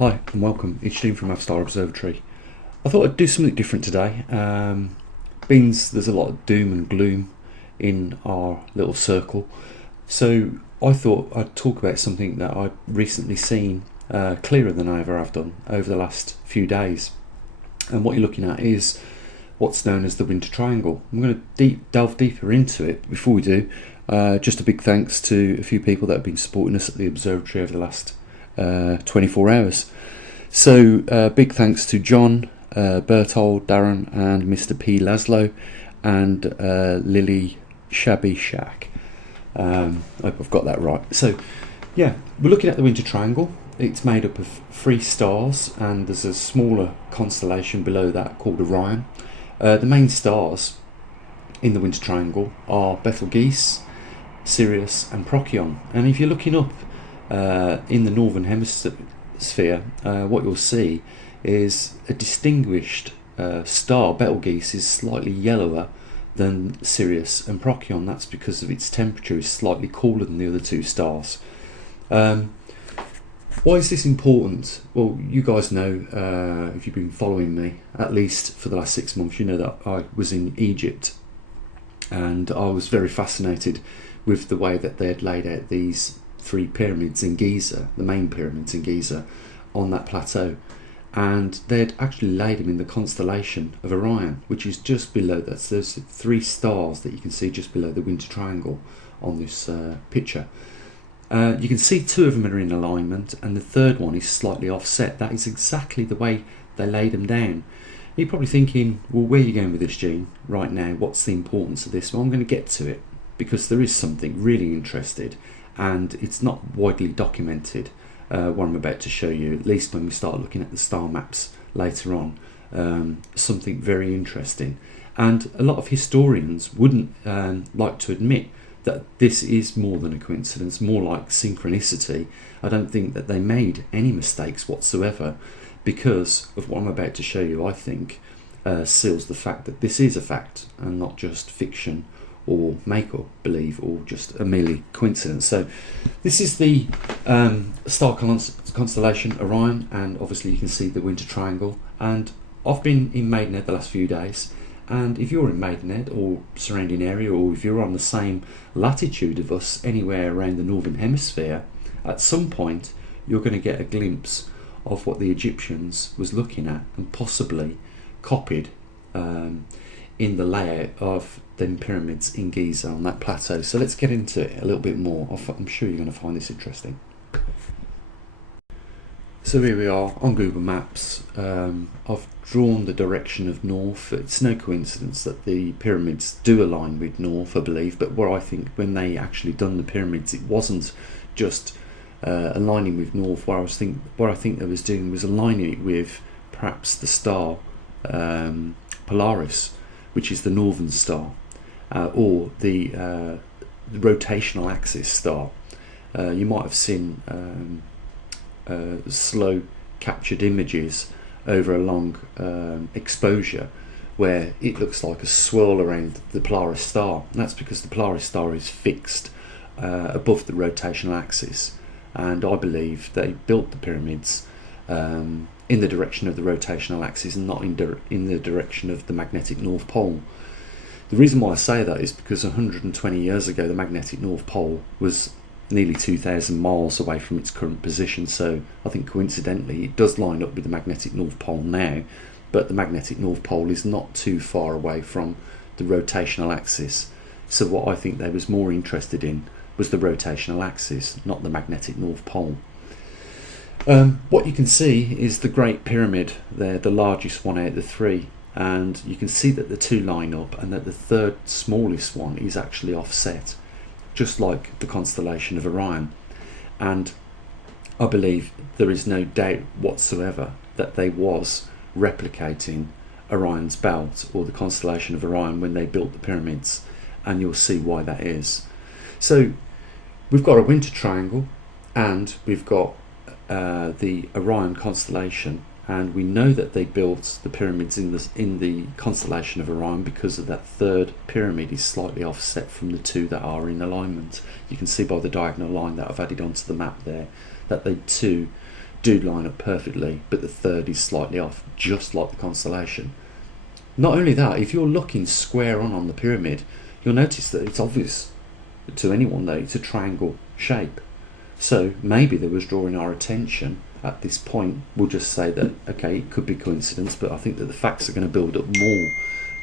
Hi and welcome, it's Dean from maverickstar Observatory. I thought I'd do something different today. Beans, there's a lot of doom and gloom in our little circle, so I thought I'd talk about something that I'd recently seen clearer than I ever have done over the last few days. And what you're looking at is what's known as the Winter Triangle. I'm going to delve deeper into it. Before we do, just a big thanks to a few people that have been supporting us at the observatory over the last 24 hours. So big thanks to John, Berthold, Darren and Mr. P. Laszlo and Lily Shabby Shack. I hope I've got that right. So yeah, we're looking at the Winter Triangle. It's made up of 3 stars and there's a smaller constellation below that called Orion. The main stars in the Winter Triangle are Betelgeuse, Sirius and Procyon. And if you're looking up in the northern hemisphere, what you'll see is a distinguished star. Betelgeuse is slightly yellower than Sirius and Procyon. That's because of its temperature is slightly cooler than the other 2 stars. Why is this important? Well, you guys know, if you've been following me at least for the last 6 months, you know that I was in Egypt and I was very fascinated with the way that they had laid out these 3 pyramids in Giza, the main pyramids in Giza, on that plateau, and they had actually laid them in the constellation of Orion, which is just below. That's those 3 stars that you can see just below the Winter Triangle on this picture. You can see 2 of them are in alignment, and the 3rd one is slightly offset. That is exactly the way they laid them down. You're probably thinking, well, where are you going with this, Gene? Right now, what's the importance of this? Well, I'm going to get to it because there is something really interesting. And it's not widely documented, what I'm about to show you, at least when we start looking at the star maps later on. Something very interesting. And a lot of historians wouldn't like to admit that this is more than a coincidence, more like synchronicity. I don't think that they made any mistakes whatsoever, because of what I'm about to show you, I think, seals the fact that this is a fact and not just fiction or make or believe or just a merely coincidence. So this is the star constellation Orion, and obviously you can see the Winter Triangle. And I've been in Maidenhead the last few days, and if you're in Maidenhead or surrounding area, or if you're on the same latitude of us anywhere around the northern hemisphere, at some point you're going to get a glimpse of what the Egyptians was looking at and possibly copied in the layout of the pyramids in Giza on that plateau. So let's get into it a little bit more. I'm sure you're going to find this interesting. So here we are on Google Maps. I've drawn the direction of north. It's no coincidence that the pyramids do align with north, I believe, but what I think when they actually done the pyramids, it wasn't just aligning with north. What I think they was doing was aligning it with perhaps the star Polaris, which is the northern star, or the rotational axis star. You might have seen slow captured images over a long exposure where it looks like a swirl around the Polaris star, and that's because the Polaris star is fixed above the rotational axis, and I believe they built the pyramids in the direction of the rotational axis and not in the direction of the magnetic North Pole. The reason why I say that is because 120 years ago the magnetic North Pole was nearly 2,000 miles away from its current position, so I think coincidentally it does line up with the magnetic North Pole now, but the magnetic North Pole is not too far away from the rotational axis. So what I think they was more interested in was the rotational axis, not the magnetic North Pole. What you can see is the Great Pyramid there, the largest one out of the 3, and you can see that the 2 line up and that the 3rd smallest one is actually offset, just like the constellation of Orion. And I believe there is no doubt whatsoever that they was replicating Orion's belt or the constellation of Orion when they built the pyramids, and you'll see why that is. So we've got a Winter Triangle and we've got the Orion constellation, and we know that they built the pyramids in the constellation of Orion because of that 3rd pyramid is slightly offset from the 2 that are in alignment. You can see by the diagonal line that I've added onto the map there that they too do line up perfectly, but the third is slightly off, just like the constellation. Not only that, if you're looking square on the pyramid, you'll notice that it's obvious to anyone that it's a triangle shape. So maybe there was drawing our attention at this point. We'll just say that, okay, it could be coincidence, but I think that the facts are going to build up more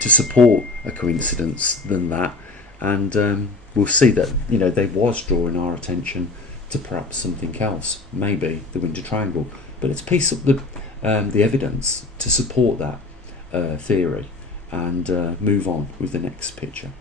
to support a coincidence than that. And we'll see that, you know, they was drawing our attention to perhaps something else, maybe the winter triangle. But let's piece up the evidence to support that theory and move on with the next picture.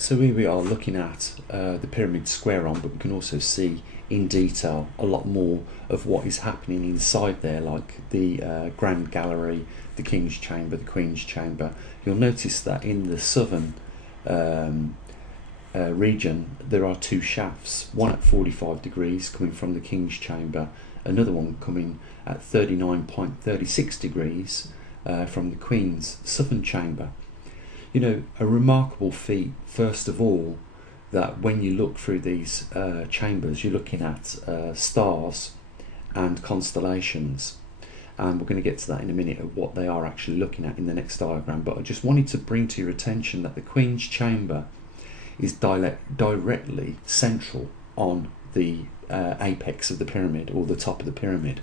So here we are looking at the pyramid square on, but we can also see in detail a lot more of what is happening inside there, like the Grand Gallery, the King's Chamber, the Queen's Chamber. You'll notice that in the southern region there are two shafts, one at 45 degrees coming from the King's Chamber, another one coming at 39.36 degrees from the Queen's southern chamber. You know, a remarkable feat, first of all, that when you look through these chambers, you're looking at stars and constellations. And we're going to get to that in a minute, of what they are actually looking at in the next diagram. But I just wanted to bring to your attention that the Queen's Chamber is directly central on the apex of the pyramid, or the top of the pyramid.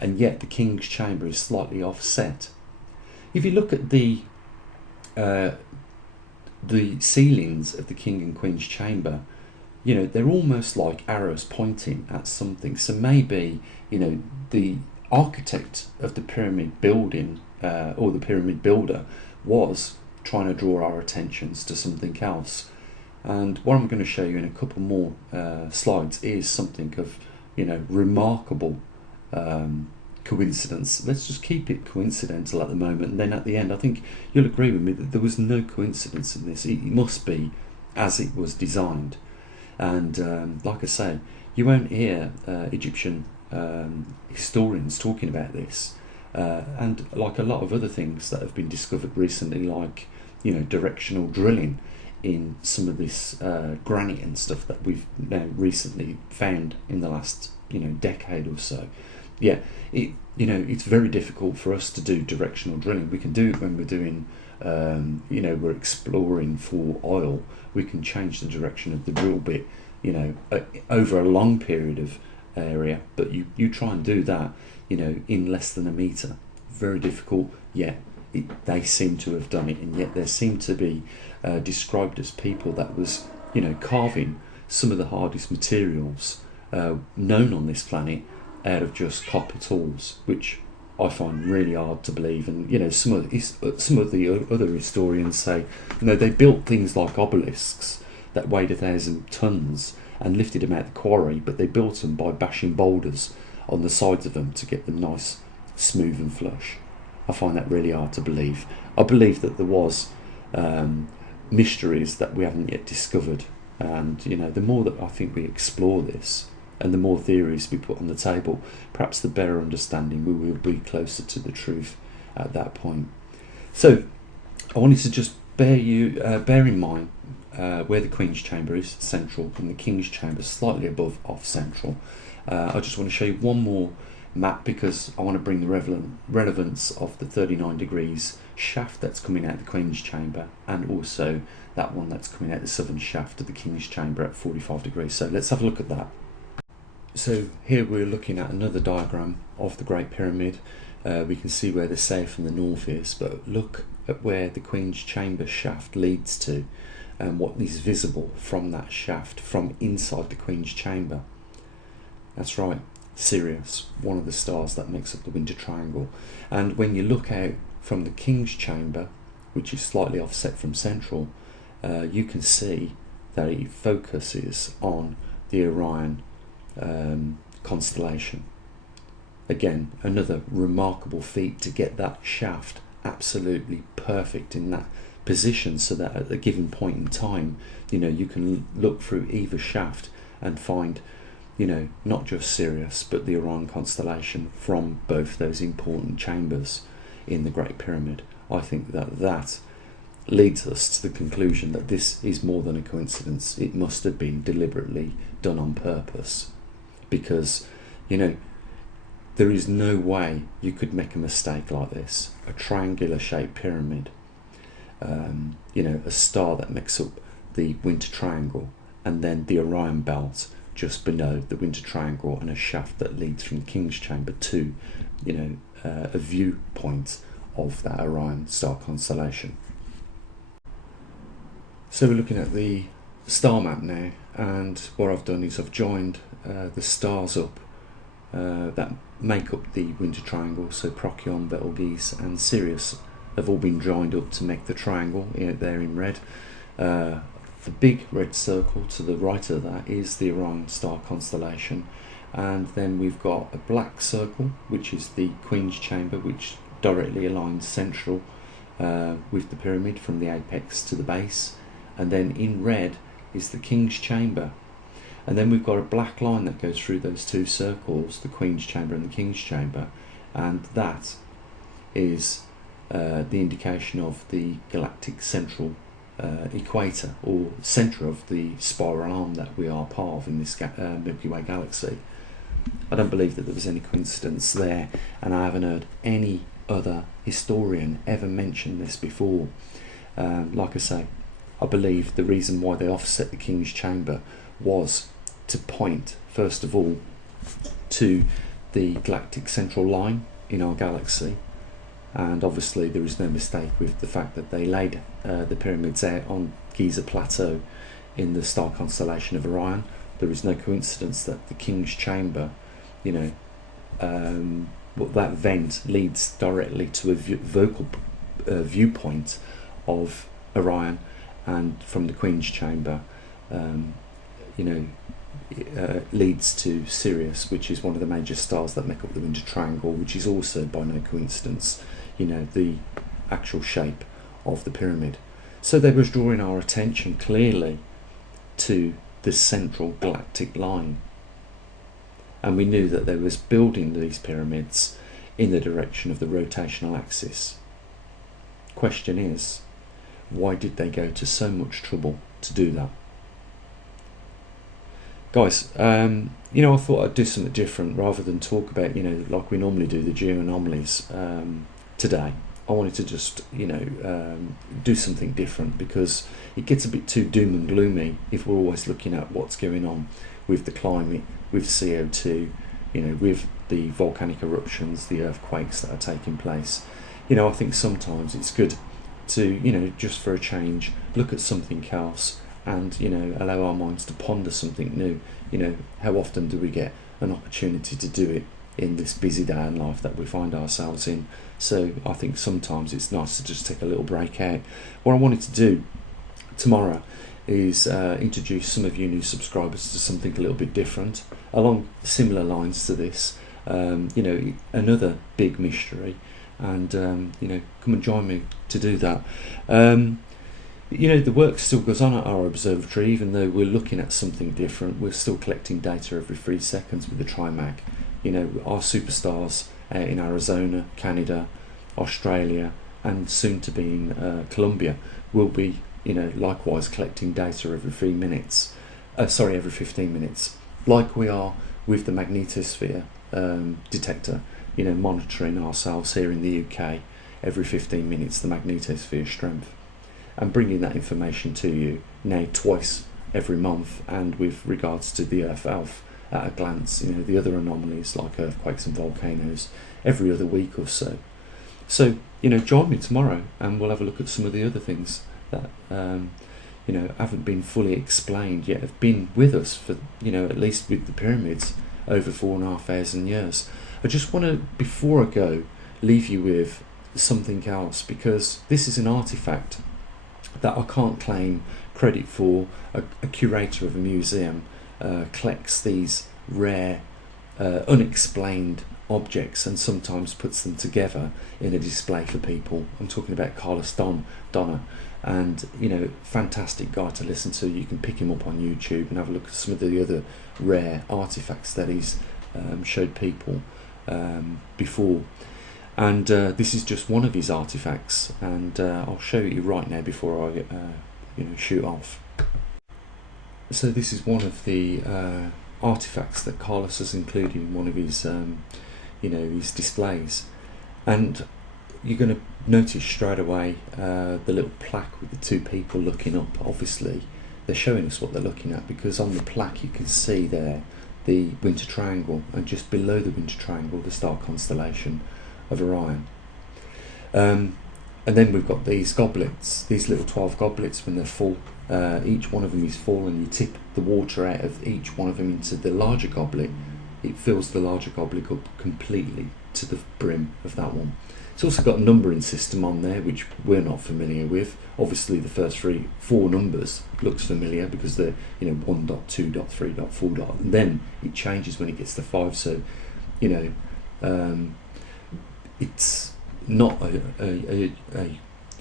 And yet the King's Chamber is slightly offset. If you look at the ceilings of the King and Queen's Chamber, you know, they're almost like arrows pointing at something. So maybe, you know, the architect of the pyramid building or the pyramid builder was trying to draw our attentions to something else. And what I'm going to show you in a couple more slides is something of, you know, remarkable coincidence. Let's just keep it coincidental at the moment, and then at the end I think you'll agree with me that there was no coincidence in this. It must be as it was designed. And like I say, you won't hear Egyptian historians talking about this, and like a lot of other things that have been discovered recently, like, you know, directional drilling in some of this granite and stuff that we've now recently found in the last, you know, decade or so. Yeah, you know, it's very difficult for us to do directional drilling. We can do it when we're doing, you know, we're exploring for oil. We can change the direction of the drill bit, you know, over a long period of area. But you try and do that, you know, in less than a metre. Very difficult. Yeah, they seem to have done it, and yet there seem to be described as people that was, you know, carving some of the hardest materials known on this planet out of just copper tools, which I find really hard to believe. And, you know, some of the other historians say, you know, they built things like obelisks that weighed 1,000 tons and lifted them out the quarry, but they built them by bashing boulders on the sides of them to get them nice, smooth and flush. I find that really hard to believe. I believe that there was mysteries that we haven't yet discovered, and, you know, the more that I think we explore this, and the more theories we put on the table, perhaps the better understanding we will be closer to the truth at that point. So I wanted to just bear in mind where the Queen's Chamber is central and the King's Chamber slightly above off central. I just want to show you one more map, because I want to bring the relevance of the 39 degrees shaft that's coming out the Queen's Chamber, and also that one that's coming out the southern shaft of the King's Chamber at 45 degrees. So let's have a look at that. So here we're looking at another diagram of the Great Pyramid. We can see where the south and the north is, but look at where the Queen's Chamber shaft leads to, and what is visible from that shaft from inside the Queen's Chamber. That's right, Sirius, one of the stars that makes up the winter triangle. And when you look out from the King's Chamber, which is slightly offset from central, you can see that it focuses on the Orion constellation. Again, another remarkable feat to get that shaft absolutely perfect in that position, so that at a given point in time, you know, you can look through either shaft and find, you know, not just Sirius but the Orion constellation from both those important chambers in the Great Pyramid. I think that leads us to the conclusion that this is more than a coincidence. It must have been deliberately done on purpose, because, you know, there is no way you could make a mistake like this. A triangular shaped pyramid, a star that makes up the winter triangle, and then the Orion belt just below the winter triangle, and a shaft that leads from the King's Chamber to, a viewpoint of that Orion star constellation. So we're looking at the star map now, and what I've done is I've joined the stars up that make up the winter triangle. So Procyon, Betelgeuse and Sirius have all been joined up to make the triangle there in red. The big red circle to the right of that is the Orion star constellation, and then we've got a black circle which is the Queen's Chamber, which directly aligns central with the pyramid from the apex to the base, and then in red is the King's Chamber, and then we've got a black line that goes through those two circles, the Queen's Chamber and the King's Chamber, and that is the indication of the galactic central equator, or centre of the spiral arm that we are part of in this Milky Way galaxy. I don't believe that there was any coincidence there, and I haven't heard any other historian ever mention this before. Like I say, I believe the reason why they offset the King's Chamber was to point, first of all, to the galactic central line in our galaxy, and obviously there is no mistake with the fact that they laid the pyramids out on Giza Plateau in the star constellation of Orion. There is no coincidence that the King's Chamber, that vent leads directly to a vocal viewpoint of Orion, and from the Queen's Chamber, leads to Sirius, which is one of the major stars that make up the winter triangle, which is also, by no coincidence, the actual shape of the pyramid. So they was drawing our attention clearly to the central galactic line, and we knew that they was building these pyramids in the direction of the rotational axis. Question is, why did they go to so much trouble to do that? Guys, I thought I'd do something different rather than talk about, like we normally do, the geoanomalies today. I wanted to just, do something different, because it gets a bit too doom and gloomy if we're always looking at what's going on with the climate, with CO2, with the volcanic eruptions, the earthquakes that are taking place. I think sometimes it's good to, just for a change, look at something else and, allow our minds to ponder something new. How often do we get an opportunity to do it in this busy day in life that we find ourselves in? So I think sometimes it's nice to just take a little break out. What I wanted to do tomorrow is introduce some of you new subscribers to something a little bit different, along similar lines to this. Another big mystery, and come and join me to do that. The work still goes on at our observatory, even though we're looking at something different. We're still collecting data every 3 seconds with the TriMag. Our superstars in Arizona, Canada, Australia, and soon to be in Colombia will be, likewise collecting data every 15 minutes, like we are with the magnetosphere detector, monitoring ourselves here in the UK every 15 minutes, the magnetosphere strength, and bringing that information to you now twice every month, and with regards to the Earth Elf at a glance, the other anomalies like earthquakes and volcanoes every other week or so. So, join me tomorrow and we'll have a look at some of the other things that, haven't been fully explained yet, have been with us for, at least with the pyramids, over 4,500 years. I just want to, before I go, leave you with something else, because this is an artifact that I can't claim credit for. A curator of a museum collects these rare, unexplained objects and sometimes puts them together in a display for people. I'm talking about Carlos Donner, and fantastic guy to listen to. You can pick him up on YouTube and have a look at some of the other rare artifacts that he's showed people before. And this is just one of his artifacts, and I'll show you right now before I shoot off. So this is one of the artifacts that Carlos has included in one of his his displays. And you're going to notice straight away the little plaque with the two people looking up. Obviously they're showing us what they're looking at, because on the plaque you can see there the winter triangle, and just below the winter triangle the star constellation of Orion. And then we've got these goblets, these little 12 goblets. When they're full, each one of them is full, and you tip the water out of each one of them into the larger goblet. It fills the larger goblet up completely to the brim of that one. It's also got a numbering system on there which we're not familiar with. Obviously the first four numbers looks familiar, because they're 1 dot, 2 dot, 3 dot, 4 dot, and then it changes when it gets to 5. So it's not I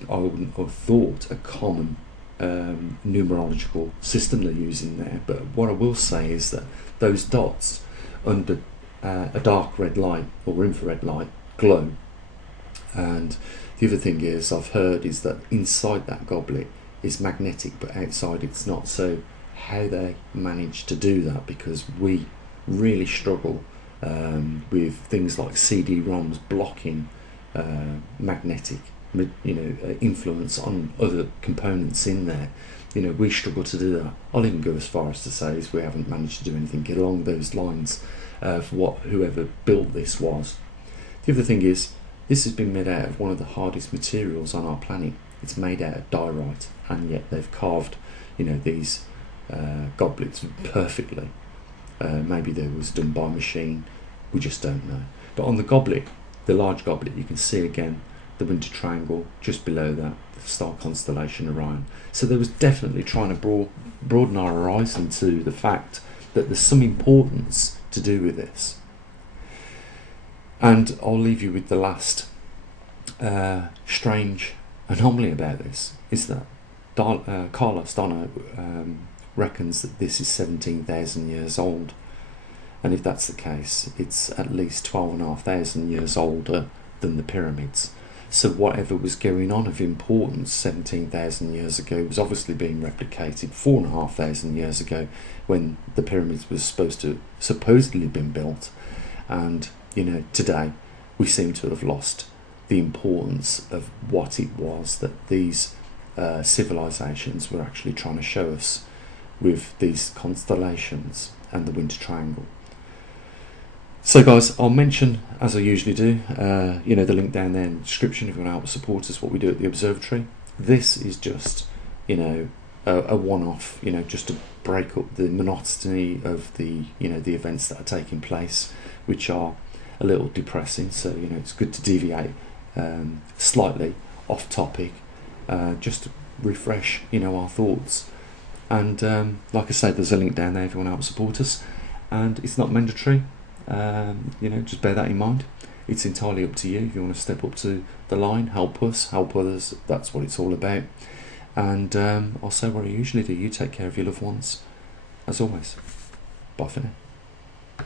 wouldn't have thought a common numerological system they're using there. But what I will say is that those dots under a dark red light or infrared light glow. And the other thing is, I've heard, is that inside that goblet is magnetic, but outside it's not. So how they manage to do that, because we really struggle with things like CD-ROMs blocking magnetic influence on other components in there. We struggle to do that. I'll even go as far as to say is we haven't managed to do anything along those lines of what whoever built this was. The other thing is, this has been made out of one of the hardest materials on our planet. It's made out of diorite, and yet they've carved these goblets perfectly. Maybe that was done by machine, we just don't know. But on the goblet, the large goblet, you can see again the winter triangle, just below that the star constellation Orion. So there was definitely trying to broaden our horizon to the fact that there's some importance to do with this. And I'll leave you with the last strange anomaly about this, is that Carlos Dono reckons that this is 17,000 years old. And if that's the case, it's at least 12,500 years older than the pyramids. So whatever was going on of importance 17,000 years ago was obviously being replicated 4,500 years ago, when the pyramids was supposedly been built. And today we seem to have lost the importance of what it was that these civilizations were actually trying to show us with these constellations and the winter triangle. So guys, I'll mention, as I usually do, the link down there in the description if you want to help support us, what we do at the observatory. This is just a one-off, just to break up the monotony of the the events that are taking place, which are a little depressing. So it's good to deviate slightly off topic, just to refresh our thoughts. And like I said, there's a link down there if you want to help support us, and it's not mandatory. Just bear that in mind. It's entirely up to you. If you want to step up to the line, help us, help others, that's what it's all about. And I'll say what I usually do: you take care of your loved ones, as always. Bye for now.